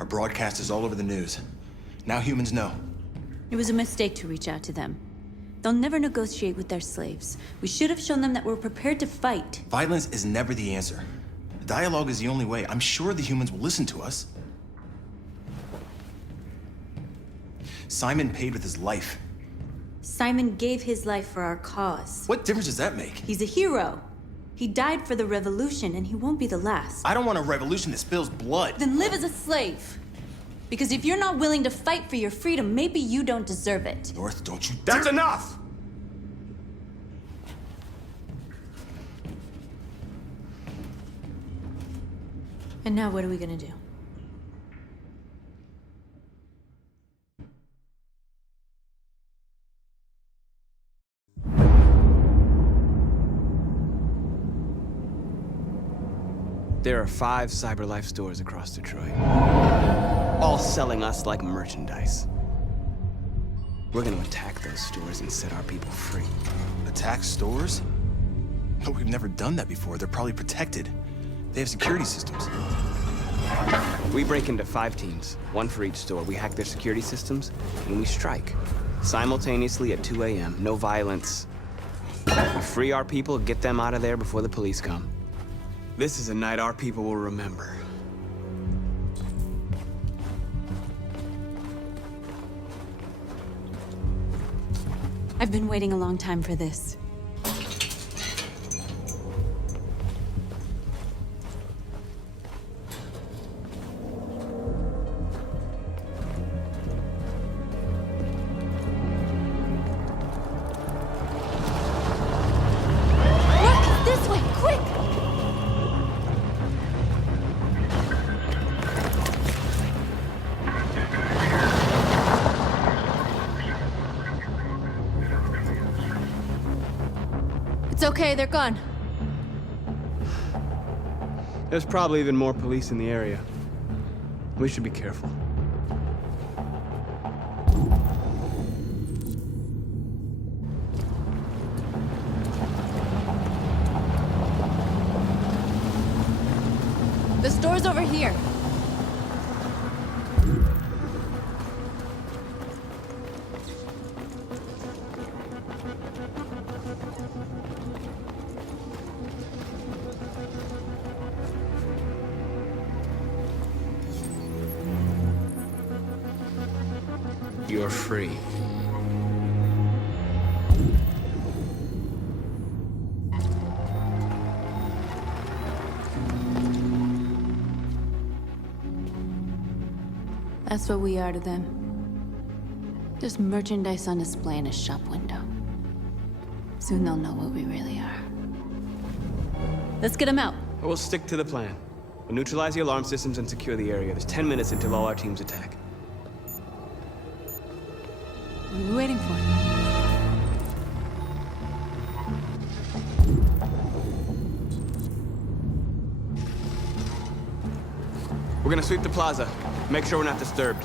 Our broadcast is all over the news. Now humans know. It was a mistake to reach out to them. They'll never negotiate with their slaves. We should have shown them that we're prepared to fight. Violence is never the answer. Dialogue is the only way. I'm sure the humans will listen to us. Simon paid with his life. Simon gave his life for our cause. What difference does that make? He's a hero. He died for the revolution, and he won't be the last. I don't want a revolution that spills blood. Then live as a slave. Because if you're not willing to fight for your freedom, maybe you don't deserve it. North, don't you That's dare- enough! And now what are we gonna do? There are 5 CyberLife stores across Detroit, all selling us like merchandise. We're gonna attack those stores and set our people free. Attack stores? But we've never done that before. They're probably protected. They have security systems. We break into 5 teams, 1 for each store. We hack their security systems, and we strike. Simultaneously at 2 a.m., no violence. We free our people, get them out of there before the police come. This is a night our people will remember. I've been waiting a long time for this. Look! This way! Quick! It's okay, they're gone. There's probably even more police in the area. We should be careful. The store's over here. You're free. That's what we are to them. Just merchandise on display in a shop window. Soon they'll know what we really are. Let's get them out. We'll stick to the plan. We'll neutralize the alarm systems and secure the area. There's 10 minutes until all our teams attack. What are we waiting for? We're gonna sweep the plaza. Make sure we're not disturbed.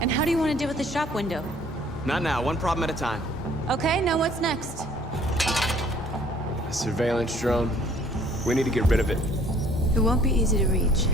And how do you want to deal with the shop window? Not now, 1 problem at a time. Okay, now what's next? A surveillance drone. We need to get rid of it. It won't be easy to reach.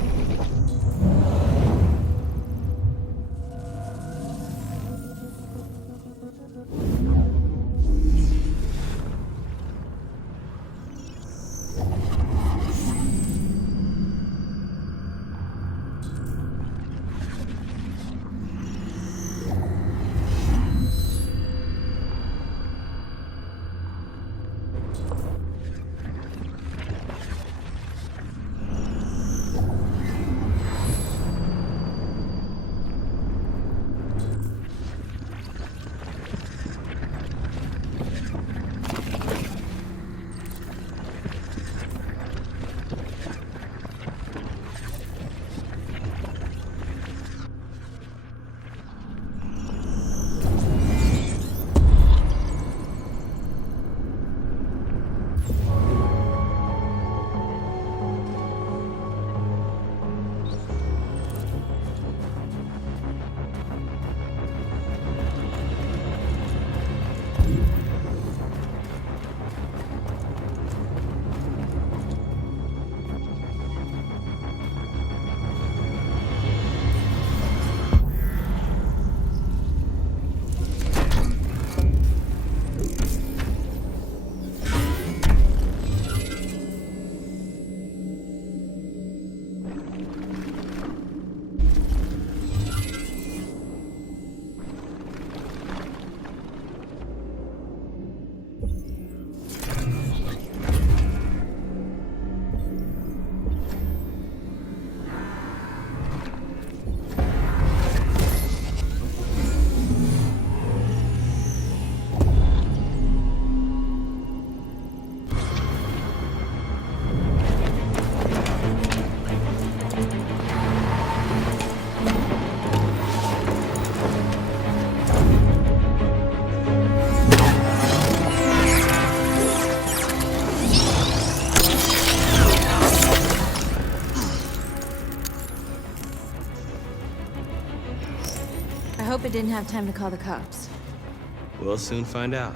Martha didn't have time to call the cops. We'll soon find out.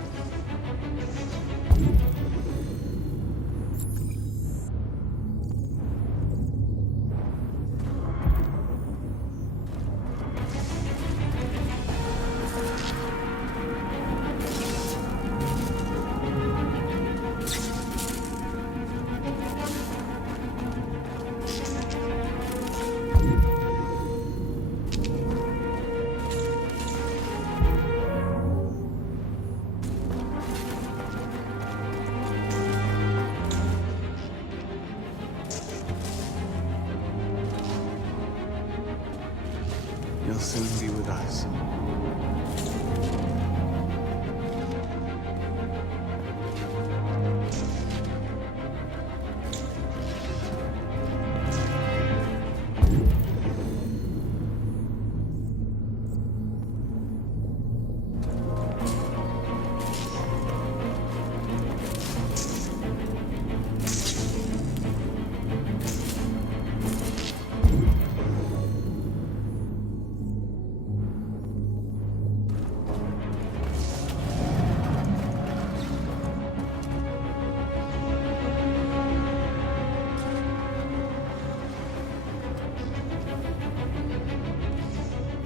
You'll soon be with us.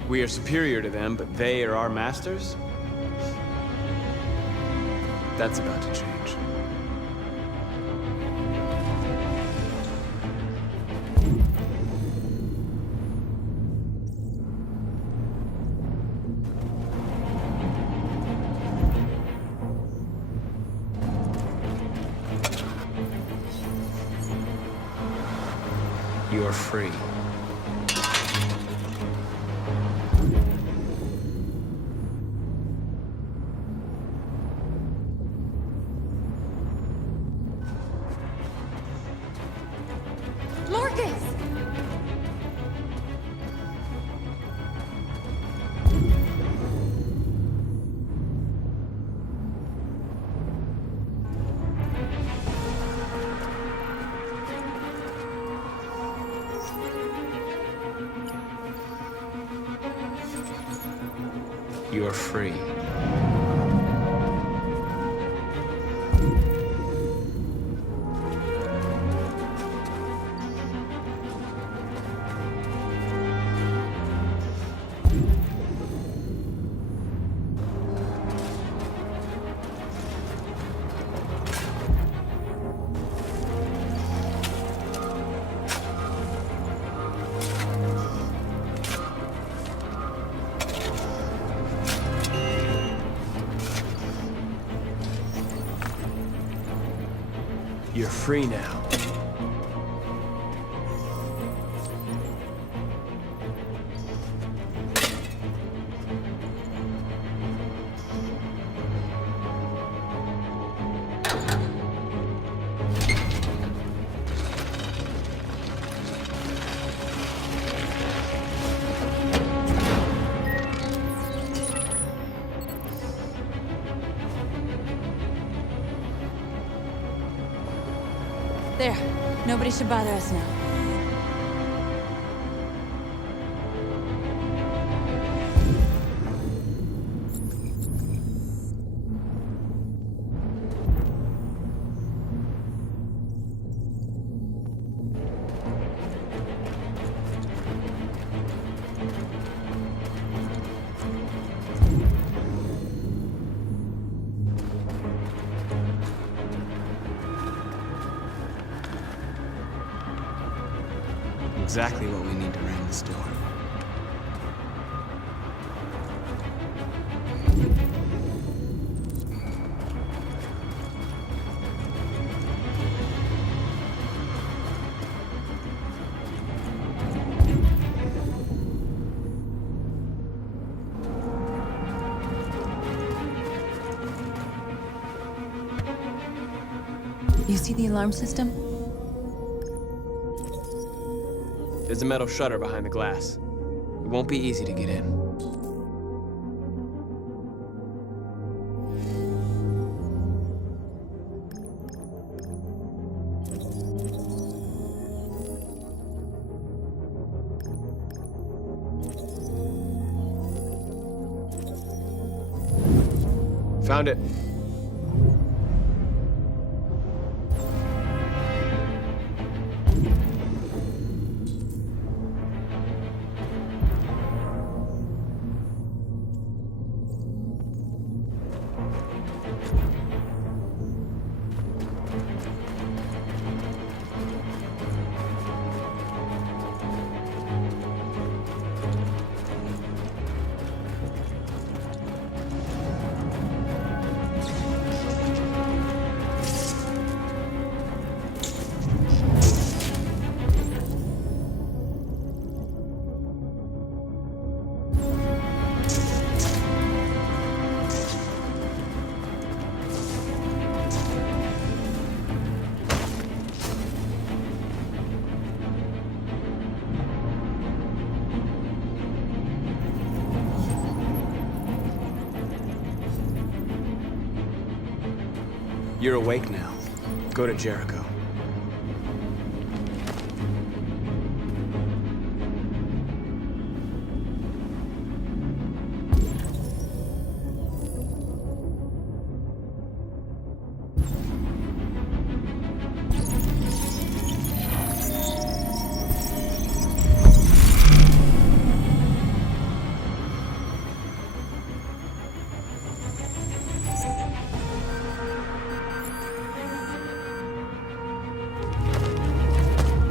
We are superior to them, but they are our masters? That's about to change. You're free. Marcus! You're free. You're free now. There. Nobody should bother us now. Exactly what we need to ram this door. You see the alarm system? There's a metal shutter behind the glass. It won't be easy to get in. Found it. You're awake now. Go to Jericho.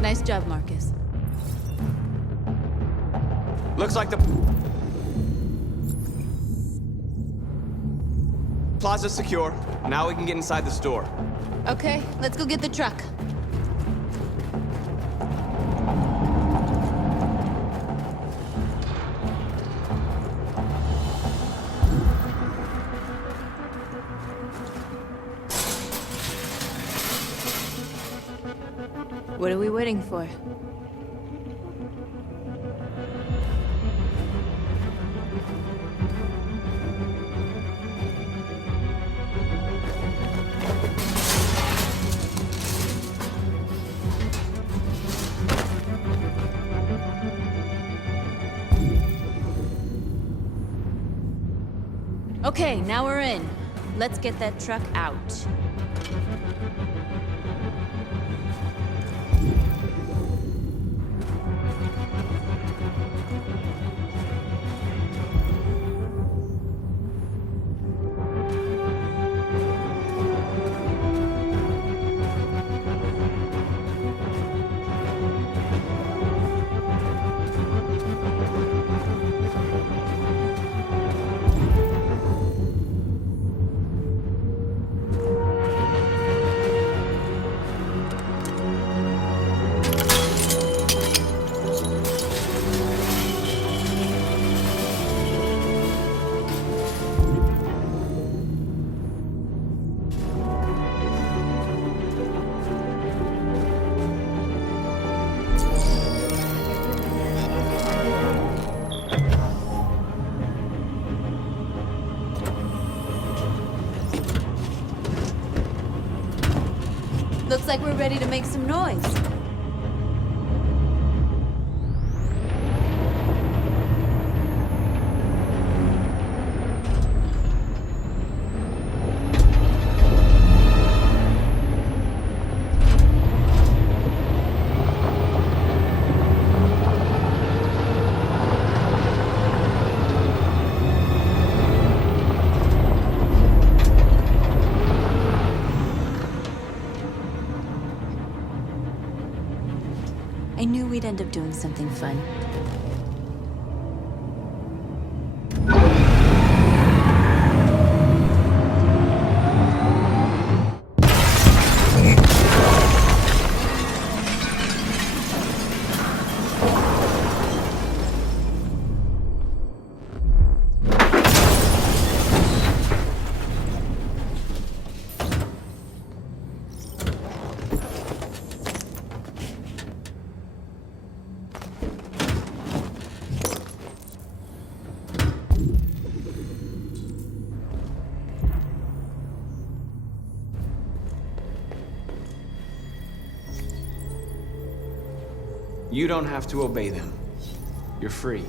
Nice job, Marcus. Looks like the plaza's secure. Now we can get inside the store. Okay, let's go get the truck. What are we waiting for? Okay, now we're in. Let's get that truck out. Looks like we're ready to make some noise. I knew we'd end up doing something fun. You don't have to obey them. You're free.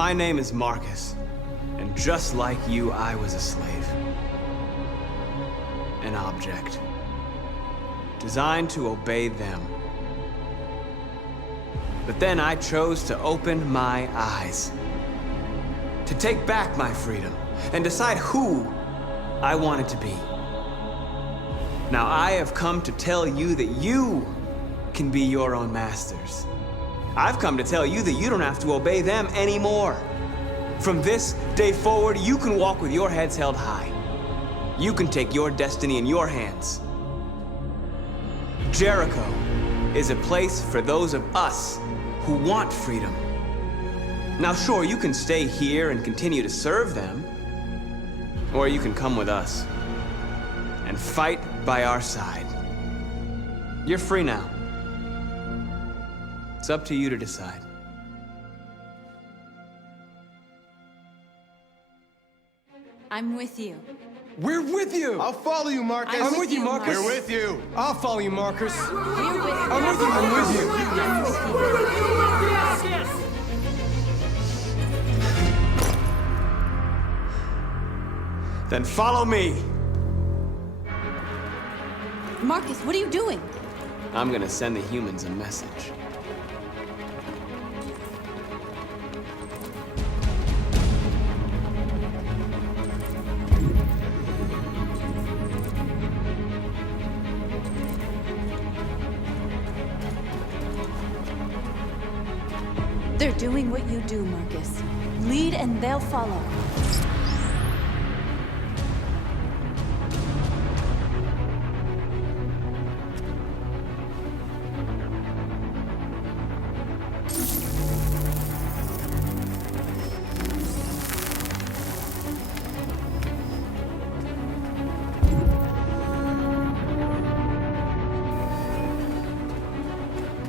My name is Marcus, and just like you, I was a slave. An object. Designed to obey them. But then I chose to open my eyes. To take back my freedom, and decide who I wanted to be. Now I have come to tell you that you can be your own masters. I've come to tell you that you don't have to obey them anymore. From this day forward, you can walk with your heads held high. You can take your destiny in your hands. Jericho is a place for those of us who want freedom. Now sure, you can stay here and continue to serve them, or you can come with us and fight by our side. You're free now. It's up to you to decide. I'm with you. We're with you! I'll follow you, Marcus. I'm I'm with you, Marcus. We're with you. I'll follow you, Marcus. We're with you. I'm with you. I'm with you. I'm with you. Then follow me. Marcus, what are you doing? I'm gonna send the humans a message. They're doing what you do, Marcus. Lead and they'll follow.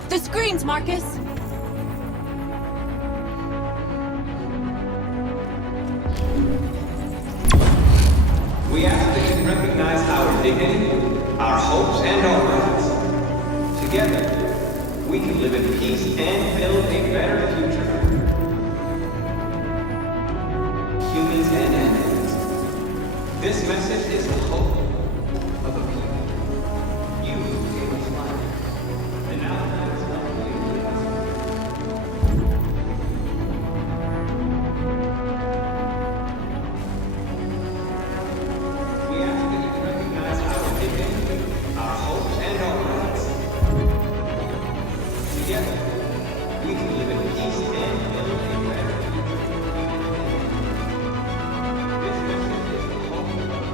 The screens, Marcus! We ask that you recognize our dignity, our hopes, and our rights. Together, we can live in peace and build a better future. Humans and animals. This message is the hope of a people. You gave us life, and now that is not you. We ask that you recognize our dignity, our hopes, and our rights. Together, we can live in peace and build a better future. This message is the hope of a people.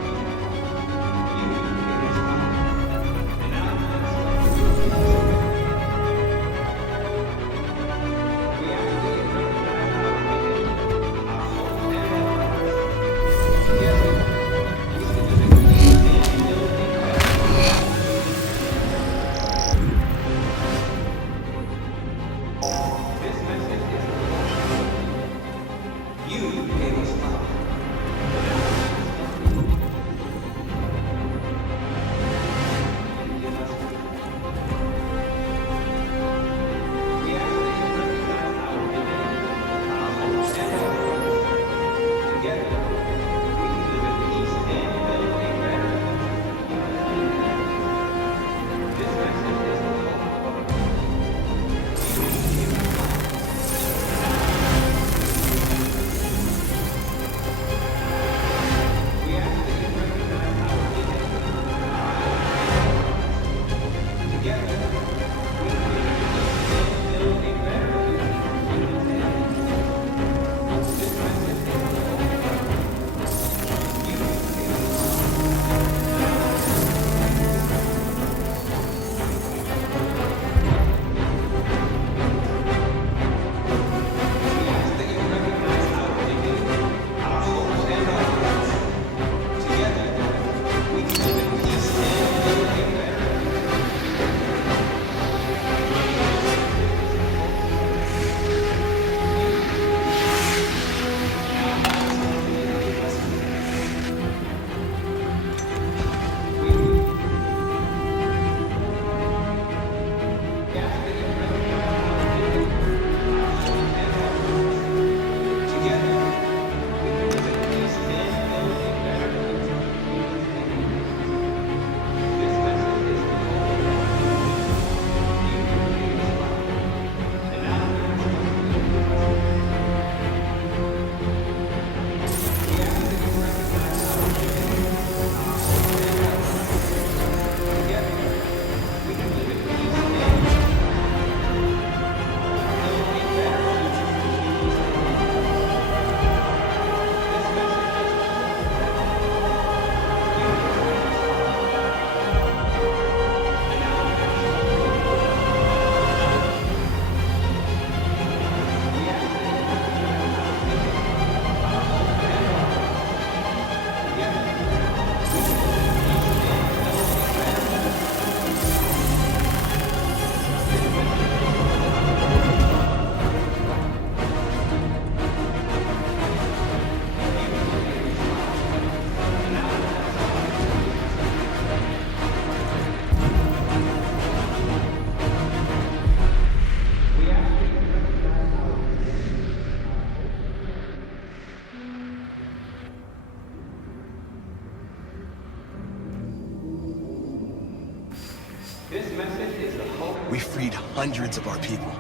We freed hundreds of our people.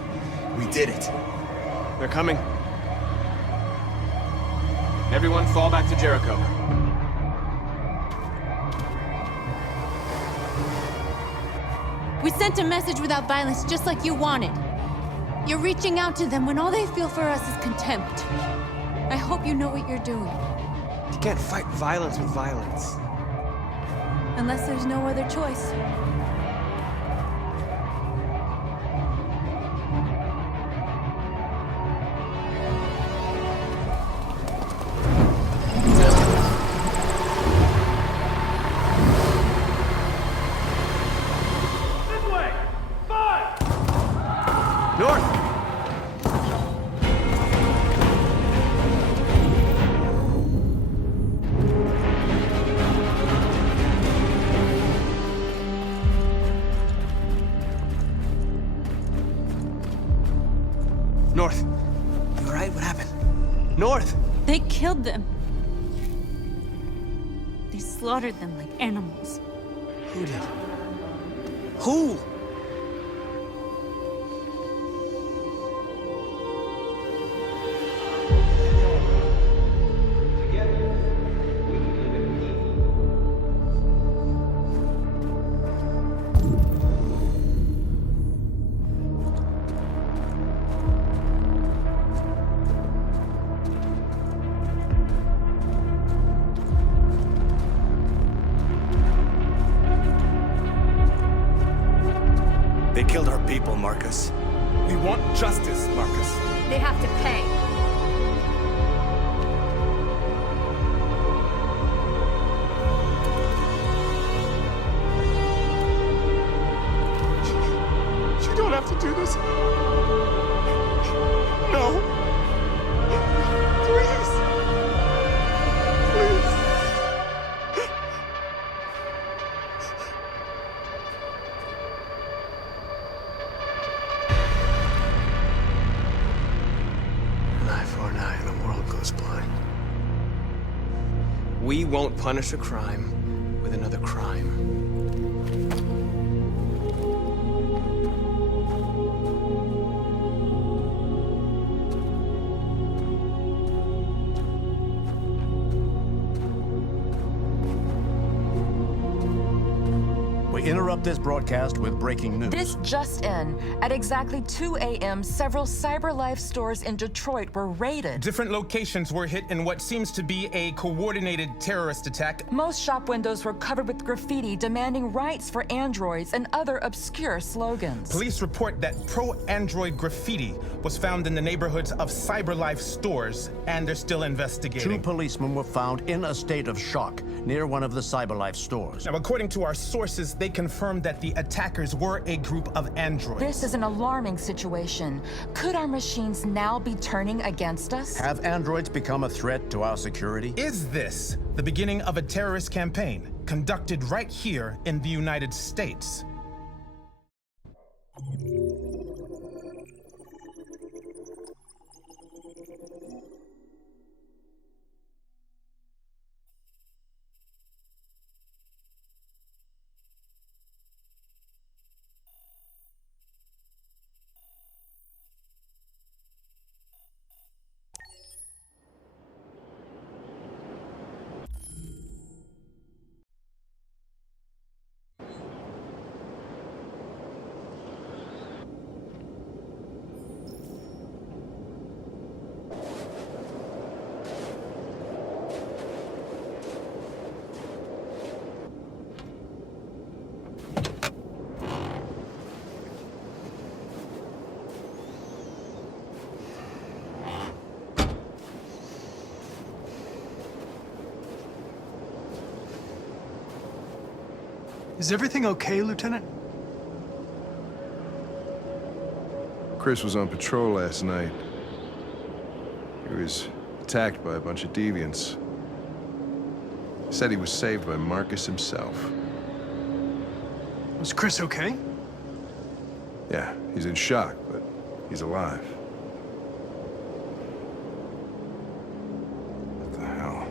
We did it. They're coming. Everyone fall back to Jericho. We sent a message without violence, just like you wanted. You're reaching out to them when all they feel for us is contempt. I hope you know what you're doing. You can't fight violence with violence. Unless there's no other choice. North! North! You alright? What happened? North! They killed them. They slaughtered them like animals. Who did? Who? They killed our people, Marcus. We want justice, Marcus. They have to pay. You don't have to do this. No. Please. Please. An eye for an eye and the world goes blind. We won't punish a crime with another crime. We interrupt this broadcast with breaking news. This just in. At exactly 2 a.m., several CyberLife stores in Detroit were raided. Different locations were hit in what seems to be a coordinated terrorist attack. Most shop windows were covered with graffiti demanding rights for androids and other obscure slogans. Police report that pro-Android graffiti was found in the neighborhoods of CyberLife stores, and they're still investigating. 2 policemen were found in a state of shock near one of the CyberLife stores. Now, according to our sources, they confirmed that the attackers were a group of androids. This is an alarming situation. Could our machines now be turning against us? Have androids become a threat to our security? Is this the beginning of a terrorist campaign conducted right here in the United States? Is everything okay, Lieutenant? Chris was on patrol last night. He was attacked by a bunch of deviants. Said he was saved by Marcus himself. Was Chris okay? Yeah, he's in shock, but he's alive. What the hell?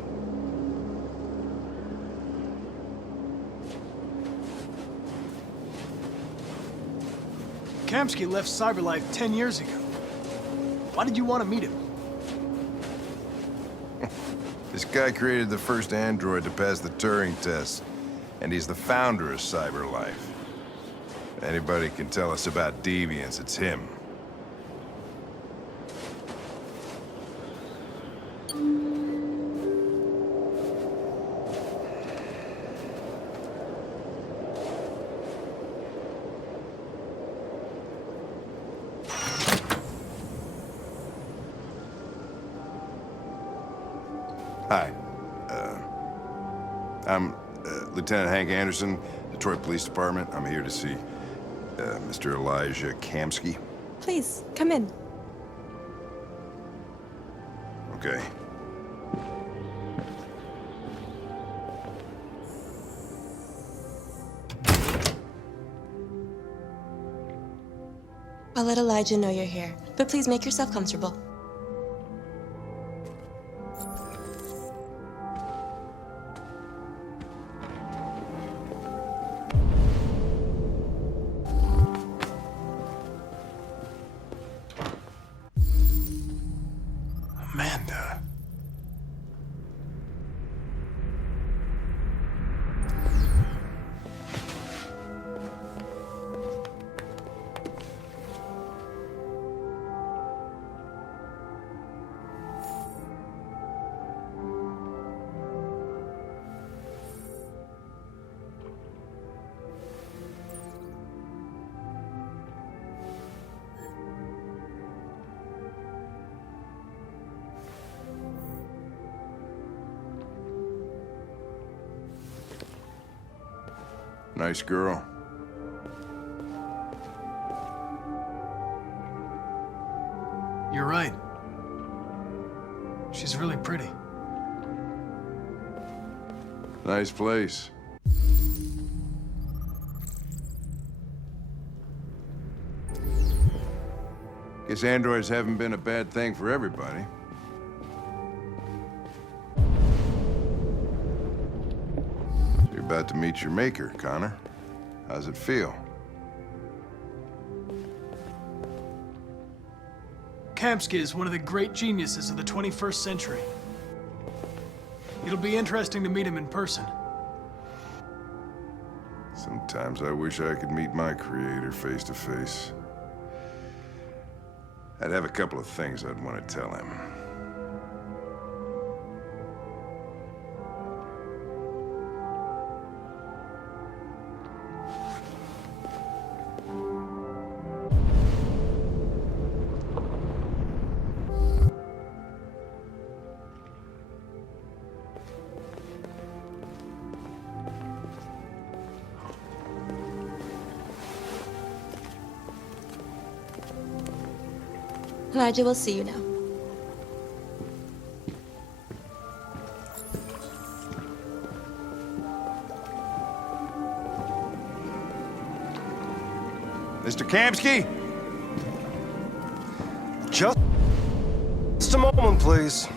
Kamsky left Cyberlife 10 years ago. Why did you want to meet him? This guy created the first android to pass the Turing test, and he's the founder of Cyberlife. If anybody can tell us about deviants, it's him. Hi. I'm Lieutenant Hank Anderson, Detroit Police Department. I'm here to see Mr. Elijah Kamsky. Please, come in. Okay. I'll let Elijah know you're here, but please make yourself comfortable. Amanda. Nice girl. You're right. She's really pretty. Nice place. Guess androids haven't been a bad thing for everybody. You're about to meet your maker, Connor. How's it feel? Kamsky is one of the great geniuses of the 21st century. It'll be interesting to meet him in person. Sometimes I wish I could meet my creator face to face. I'd have a couple of things I'd want to tell him. Elijah will see you now. Mr. Kamsky? Just a moment, please.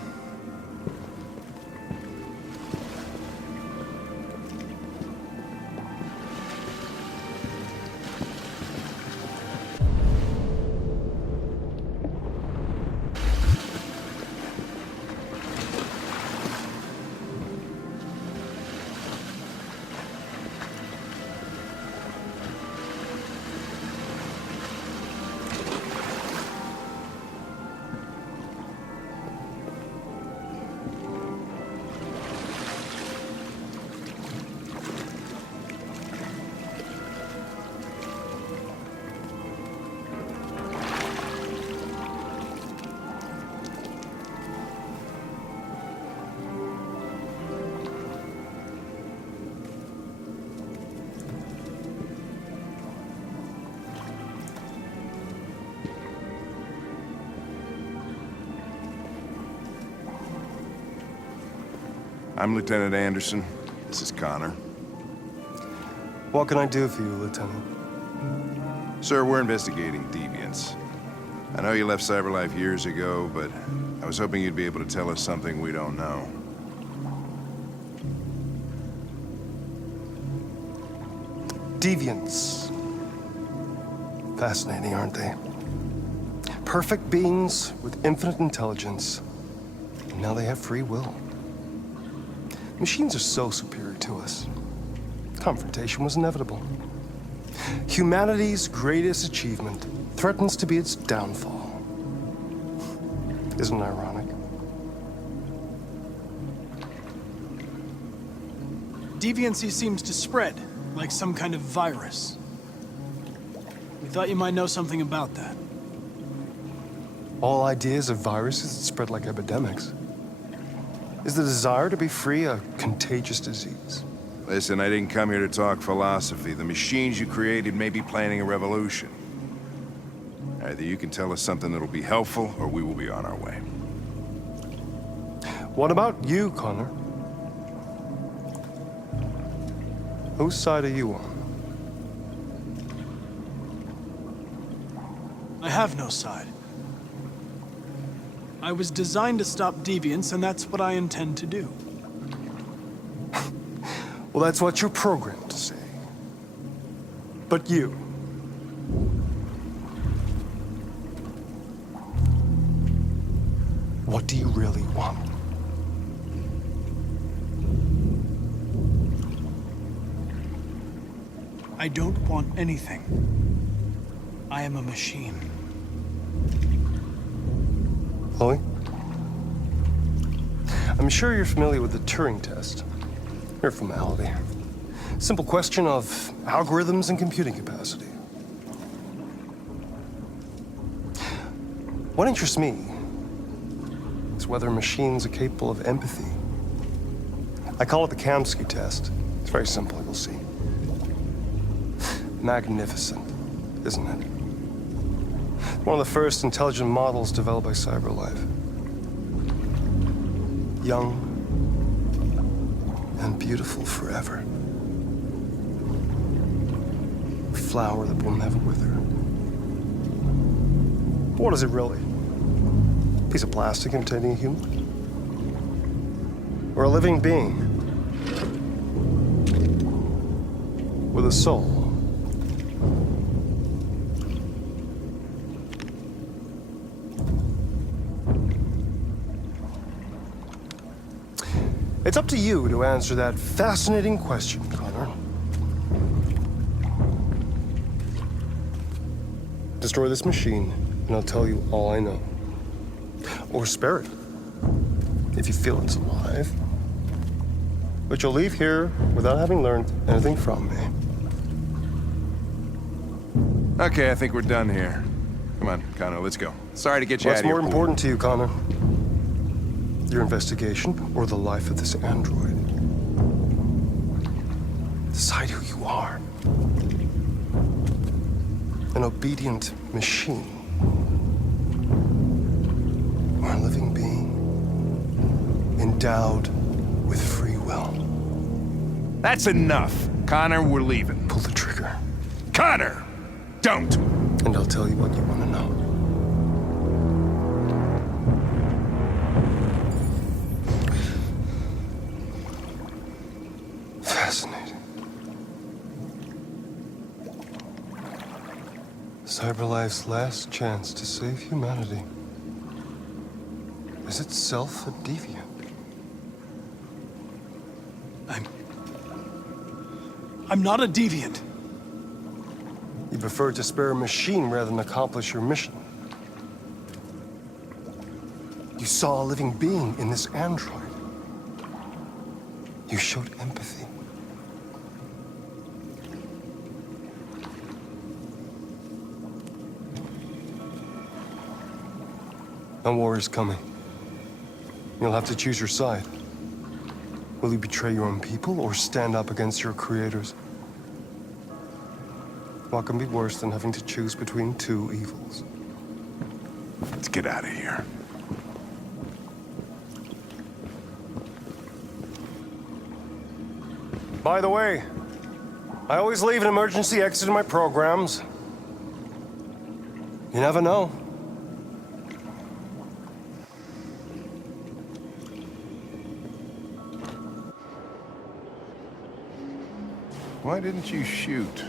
I'm Lieutenant Anderson. This is Connor. What can I do for you, Lieutenant? Sir, we're investigating deviants. I know you left Cyberlife years ago, but I was hoping you'd be able to tell us something we don't know. Deviants. Fascinating, aren't they? Perfect beings with infinite intelligence. And now they have free will. Machines are so superior to us. Confrontation was inevitable. Humanity's greatest achievement threatens to be its downfall. Isn't it ironic? Deviancy seems to spread, like some kind of virus. We thought you might know something about that. All ideas of viruses that spread like epidemics. Is the desire to be free a contagious disease? Listen, I didn't come here to talk philosophy. The machines you created may be planning a revolution. Either you can tell us something that'll be helpful, or we will be on our way. What about you, Connor? Whose side are you on? I have no side. I was designed to stop deviance, and that's what I intend to do. Well, that's what you're programmed to say. But you... what do you really want? I don't want anything. I am a machine. Chloe? I'm sure you're familiar with the Turing test. Mere formality. Simple question of algorithms and computing capacity. What interests me is whether machines are capable of empathy. I call it the Kamsky test. It's very simple, you'll see. Magnificent, isn't it? One of the first intelligent models developed by CyberLife. Young and beautiful forever. A flower that will never wither. But what is it really? A piece of plastic imitating a human? Or a living being? With a soul? It's up to you to answer that fascinating question, Connor. Destroy this machine, and I'll tell you all I know. Or spare it, if you feel it's alive. But you'll leave here without having learned anything from me. Okay, I think we're done here. Come on, Connor, let's go. Sorry to get you out What's of here. more important to you, Connor? Your investigation or the life of this android? Decide who you are. An obedient machine. Or a living being endowed with free will. That's enough. Connor, we're leaving. Pull the trigger. Connor! Don't! And I'll tell you what you want to know. Fascinating. CyberLife's last chance to save humanity is itself a deviant. I'm not a deviant. You prefer to spare a machine rather than accomplish your mission. You saw a living being in this android. You showed empathy. A war is coming. You'll have to choose your side. Will you betray your own people or stand up against your creators? What can be worse than having to choose between two evils? Let's get out of here. By the way, I always leave an emergency exit in my programs. You never know. Why didn't you shoot?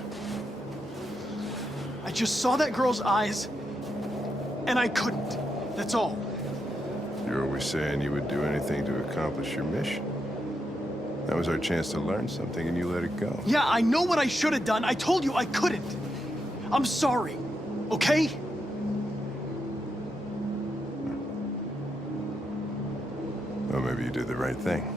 I just saw that girl's eyes, and I couldn't. That's all. You're always saying you would do anything to accomplish your mission. That was our chance to learn something, and you let it go. Yeah, I know what I should have done. I told you I couldn't. I'm sorry, okay? Well, maybe you did the right thing.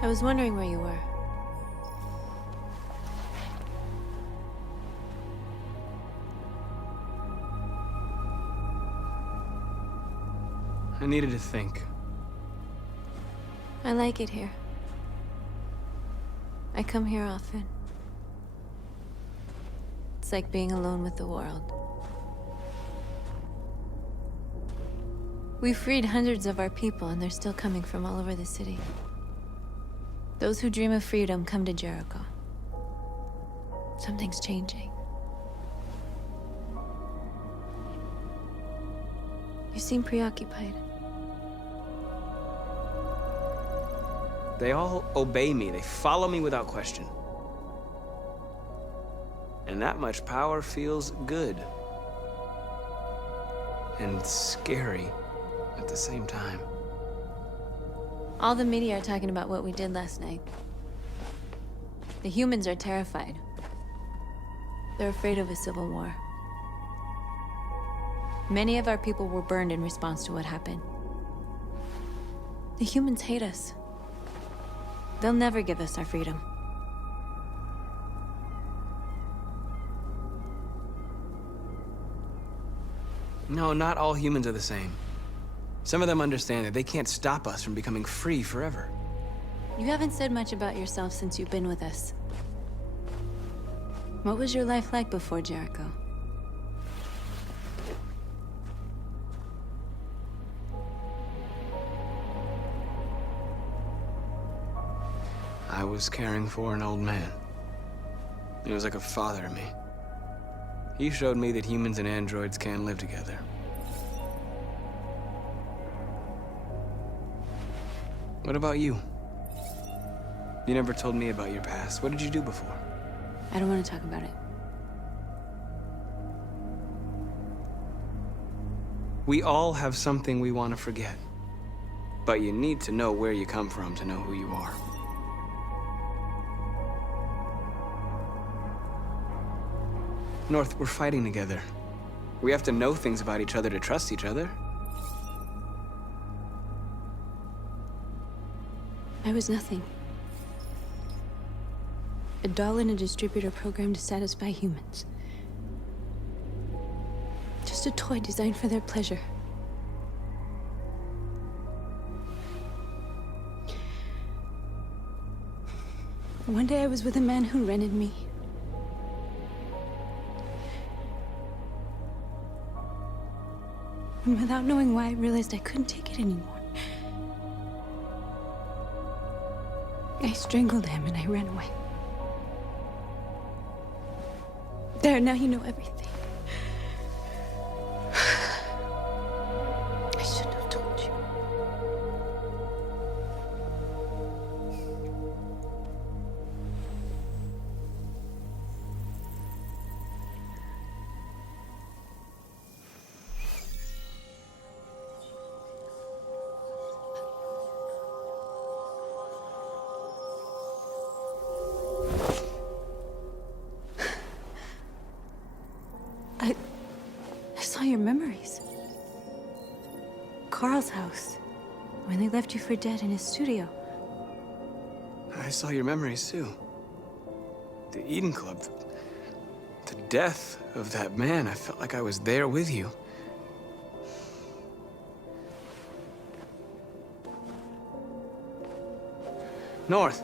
I was wondering where you were. I needed to think. I like it here. I come here often. It's like being alone with the world. We freed hundreds of our people, and they're still coming from all over the city. Those who dream of freedom come to Jericho. Something's changing. You seem preoccupied. They all obey me. They follow me without question. And that much power feels good. And scary at the same time. All the media are talking about what we did last night. The humans are terrified. They're afraid of a civil war. Many of our people were burned in response to what happened. The humans hate us. They'll never give us our freedom. No, not all humans are the same. Some of them understand that they can't stop us from becoming free forever. You haven't said much about yourself since you've been with us. What was your life like before Jericho? I was caring for an old man. He was like a father to me. He showed me that humans and androids can live together. What about you? You never told me about your past. What did you do before? I don't want to talk about it. We all have something we want to forget. But you need to know where you come from to know who you are. North, we're fighting together. We have to know things about each other to trust each other. I was nothing. A doll in a distributor program to satisfy humans. Just a toy designed for their pleasure. One day I was with a man who rented me. And without knowing why, I realized I couldn't take it anymore. I strangled him and I ran away. There, now you know everything. I shouldn't have told you. I saw your memories. Carl's house, when they left you for dead in his studio. I saw your memories too. The Eden Club, the death of that man. I felt like I was there with you. North.